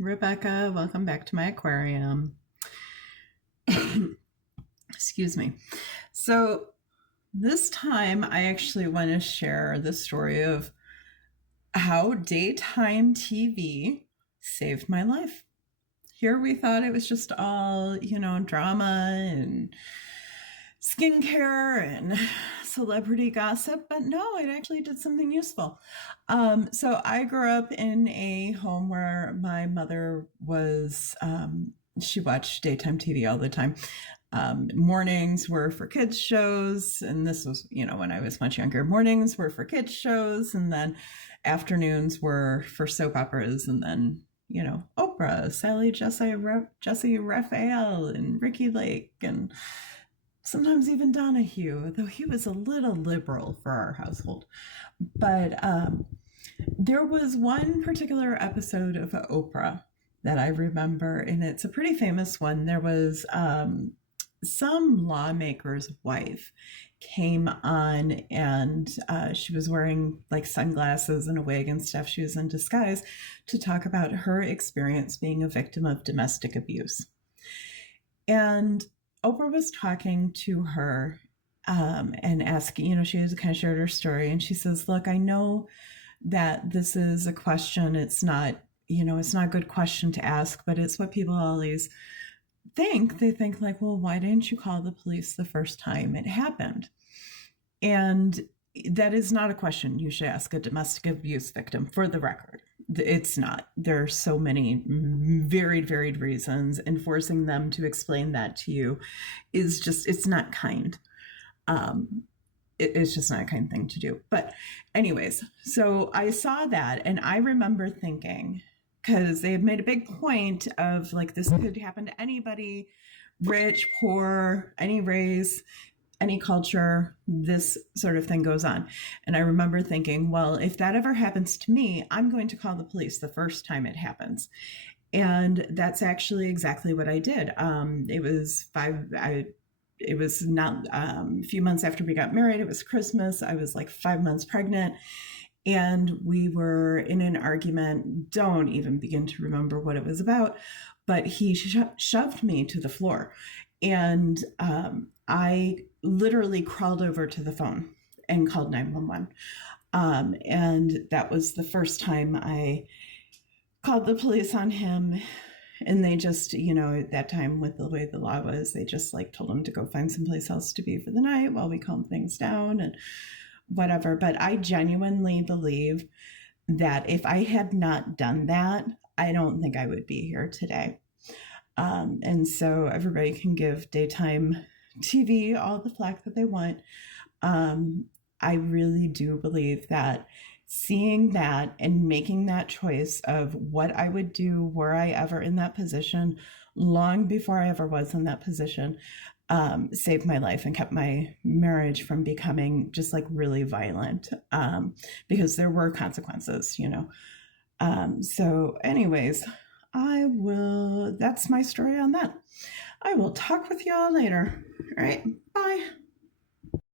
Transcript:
Rebecca. Welcome back to my aquarium. Excuse me. So, this time I actually want to share the story of how daytime TV saved my life. Here we thought it was just all, drama and skincare and celebrity gossip, but no, it actually did something useful. So I grew up in a home where my mother was, she watched daytime TV all the time. Mornings were for kids shows, and this was, when I was much younger. Mornings were for kids shows, and then afternoons were for soap operas, and then Oprah, Jesse Raphael, and Ricky Lake, and sometimes even Donahue, though he was a little liberal for our household. But there was one particular episode of Oprah that I remember, and it's a pretty famous one. There was some lawmaker's wife came on, and she was wearing like sunglasses and a wig and stuff. She was in disguise to talk about her experience being a victim of domestic abuse. And Oprah was talking to her and asking, she was kind of shared her story, and she says, "Look, I know that this is a question. It's not, it's not a good question to ask, but it's what people always think. They think like, well, why didn't you call the police the first time it happened?" And that is not a question you should ask a domestic abuse victim, for the record. It's not. There are so many varied reasons, and forcing them to explain that to you is just, it's not kind. It's just not a kind thing to do. But anyways, so I saw that, and I remember thinking, because they had made a big point of like, this could happen to anybody, rich, poor, any race, any culture, this sort of thing goes on. And I remember thinking, well, if that ever happens to me, I'm going to call the police the first time it happens. And that's actually exactly what I did. It was not a few months after we got married. It was Christmas. I was like 5 months pregnant. And we were in an argument. Don't even begin to remember what it was about. But he shoved me to the floor. And I literally crawled over to the phone and called 911. And that was the first time I called the police on him. And they just, at that time, with the way the law was, they just like told him to go find someplace else to be for the night while we calmed things down and whatever. But I genuinely believe that if I had not done that, I don't think I would be here today. And so everybody can give daytime TV all the flack that they want. I really do believe that seeing that and making that choice of what I would do were I ever in that position, long before I ever was in that position, saved my life and kept my marriage from becoming just like really violent, because there were consequences, So anyways, that's my story on that. I will talk with y'all later. All right. Bye.